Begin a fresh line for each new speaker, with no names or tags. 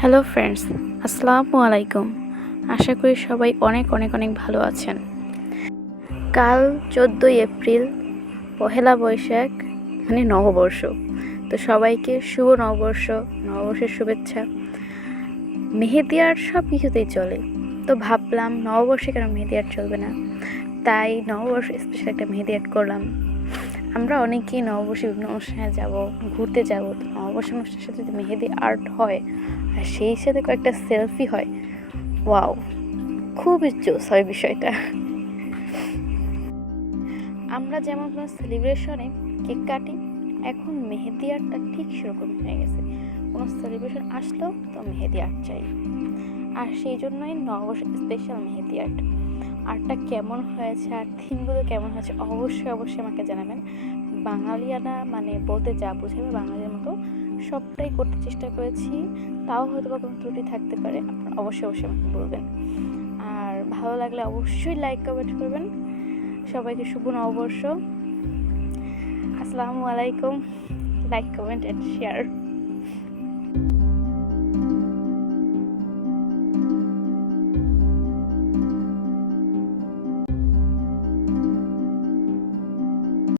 Hello friends, আসসালামু আলাইকুম। আশা করি সবাই অনেক অনেক অনেক ভালো আছেন। কাল চোদ্দোই এপ্রিল, পহেলা বৈশাখ মানে নববর্ষ। তো সবাইকে শুভ নববর্ষ, নববর্ষের শুভেচ্ছা। মেহেদি আর্ট সব কিছুতেই চলে। তো ভাবলাম নববর্ষে কেন মেহেদি আর্ট চলবে না? তাই নববর্ষ স্পেশাল একটা মেহেদি আর্ট করলাম। আমরা অনেকেই নববর্ষে বিভিন্ন অনুষ্ঠানে যাব, ঘুরতে যাব, তো নববর্ষ অনুষ্ঠানের সাথে যদি মেহেদি আর্ট হয়, আর সেই সাথে কয়েকটা সেলফি হয় ওয়াও খুবই জোস হয় বিষয়টা। আমরা যেমন কোনো সেলিব্রেশনে কেক কাটি, এখন মেহেদি আর্টটা ঠিক সেরকম হয়ে গেছে। কোনো সেলিব্রেশন আসলো তো মেহেদি আর্ট চাই। আর সেই জন্যই নববর্ষ স্পেশাল মেহেদি আর্ট আর্টটা কেমন হয়েছে, আর থিমগুলো কেমন হয়েছে, অবশ্যই অবশ্যই আমাকে জানাবেন। বাঙালিয়ানা মানে বলতে যা বুঝাবে বাঙালির মতো সবটাই করতে চেষ্টা করেছি, তাও হয়তো বা কোনো ত্রুটি থাকতে পারে, আপনারা অবশ্যই অবশ্যই আমাকে বলবেন। আর ভালো লাগলে অবশ্যই লাইক কমেন্ট করবেন। সবাইকে শুভ নববর্ষ। আসসালামু আলাইকুম। Like comment and share